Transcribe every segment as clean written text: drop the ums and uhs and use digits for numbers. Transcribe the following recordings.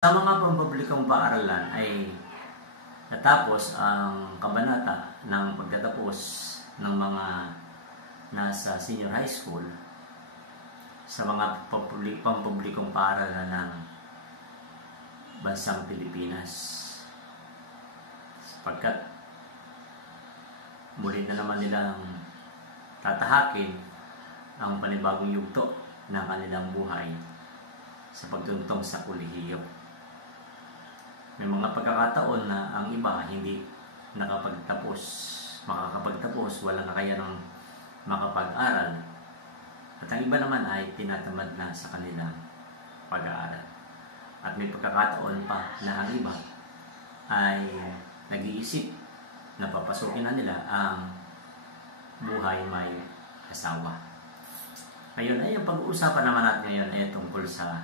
Sa mga pampublikong paaralan ay natapos ang kabanata ng pagtatapos ng mga nasa senior high school sa mga pampublikong paaralan ng bansang Pilipinas, sapagkat muli na naman nilang tatahakin ang panibagong yugto ng kanilang buhay sa pagtuntong sa kolehiyo. May mga pagkakataon na ang iba hindi makakapagtapos, walang kakayanang makapag-aral. At ang iba naman ay tinatamad na sa kanilang pag-aaral. At may pagkakataon pa na ang iba ay nag-iisip na papasukin na nila ang buhay may asawa. Ngayon ay ang pag-uusapan naman natin ngayon ay tungkol sa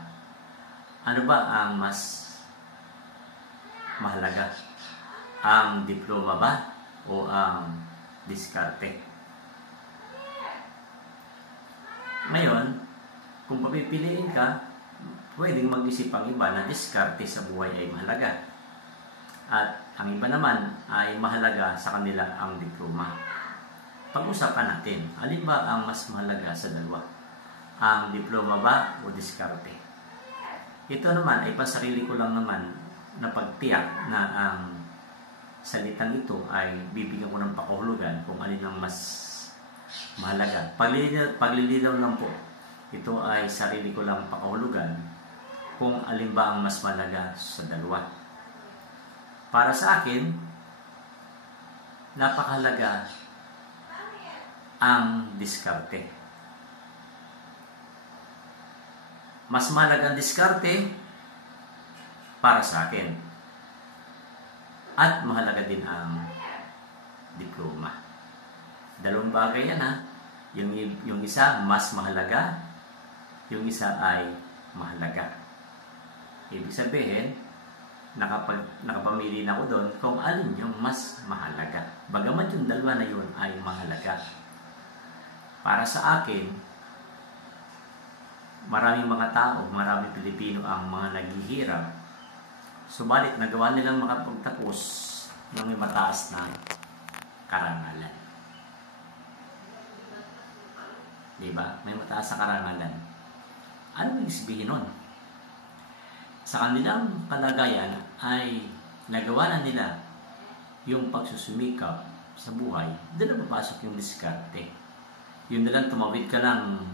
ano ba ang mas mahalaga, ang diploma ba o ang diskarte? Ngayon, kung papipiliin ka, pwedeng mag-isip ang iba na diskarte sa buhay ay mahalaga. At ang iba naman ay mahalaga sa kanila ang diploma. Pag-usapan natin, alin ba ang mas mahalaga sa dalawa? Ang diploma ba o diskarte? Ito naman ay pasarili ko lang naman na pagtiyak na ang salitang ito ay bibigyan ko ng pakahulugan kung alin ang mas mahalaga. Paglilinaw lang po, ito ay sarili ko lang pakahulugan kung alin ba ang mas mahalaga sa dalawa. Para sa akin, napakahalaga ang diskarte. Mas mahalaga ang diskarte para sa akin. At mahalaga din ang diploma. Dalawang bagay yan, ha. Yung isa mas mahalaga, yung isa ay mahalaga. Ibig sabihin, nakapamili na ako doon kung alin yung mas mahalaga. Bagamat yung dalawa na yun ay mahalaga. Para sa akin, maraming mga tao, maraming Pilipino ang mga naghihirap. Subalit, nagawa nilang makapagtapos ng may mataas na karangalan. Diba? May mataas na karangalan. Ano yung sabihin nun? Sa kanilang kalagayan ay nagawa na nila yung pagsusumikap sa buhay. Doon na papasok yung diskarte. Yun na lang tumawid ka ng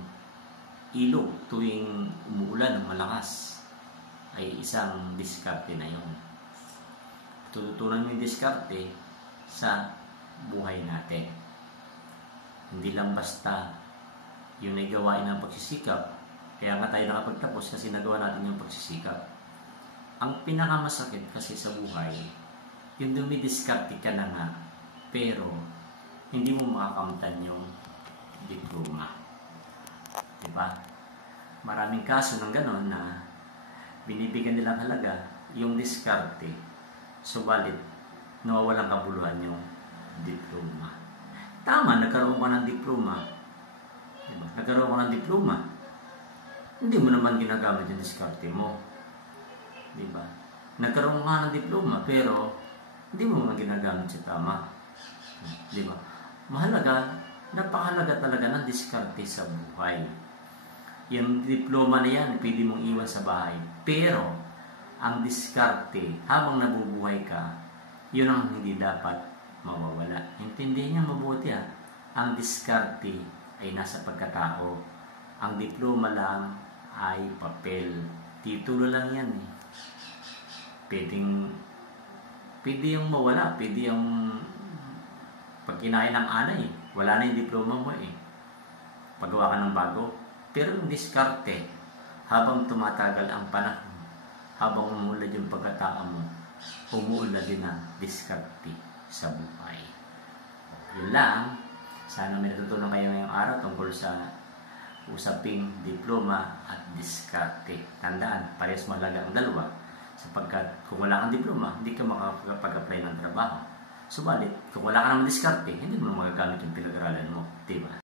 ilog tuwing umuulan ng malakas ay isang diskarte na yun. Tututunan yung diskarte sa buhay natin. Hindi lang basta yung nagawain ng pagsisikap, kaya nga tayo nakapagtapos kasi nagawa natin yung pagsisikap. Ang pinakamasakit kasi sa buhay, yung dumidiskarte ka na nga, pero hindi mo makakamtan yung diploma. Diba? Maraming kaso ng ganon na binibigyan nilang halaga yung diskarte, subalit nawawalang kabuluhan yung diploma. Tama, nagkaroon ka ng diploma. Diba? Nagkaroon ka ng diploma. Hindi mo naman ginagamit yung diskarte mo. Diba? Nagkaroon ka ng diploma, pero hindi mo naman ginagamit sa tama. Diba? Mahalaga, napakahalaga talaga ng diskarte sa buhay. Yung diploma na yan, pwede mong iwan sa bahay. Pero, ang diskarte, habang nabubuhay ka, yun ang hindi dapat mawawala. Intindihin niya mabuti, ha? Ang diskarte ay nasa pagkatao. Ang diploma lang ay papel. Titulo lang yan, eh. Pwede yung mawala. Pwede yung pag kinain ng anay, wala na yung diploma mo, eh. Pagawa ka ng bago. Pero yung diskarte, habang tumatagal ang panahon, habang umulad yung pagkatao mo, umuulad din ang diskarte sa buhay. Yun lang. Sana may natutunan kayo ngayong araw tungkol sa usaping diploma at diskarte. Tandaan, parehas mahalaga ang dalawa. Sapagkat kung wala kang diploma, hindi ka makakapag-apply ng trabaho. Subalit, kung wala ka ng diskarte, hindi mo magagamit yung pinag-aralan mo. Diba?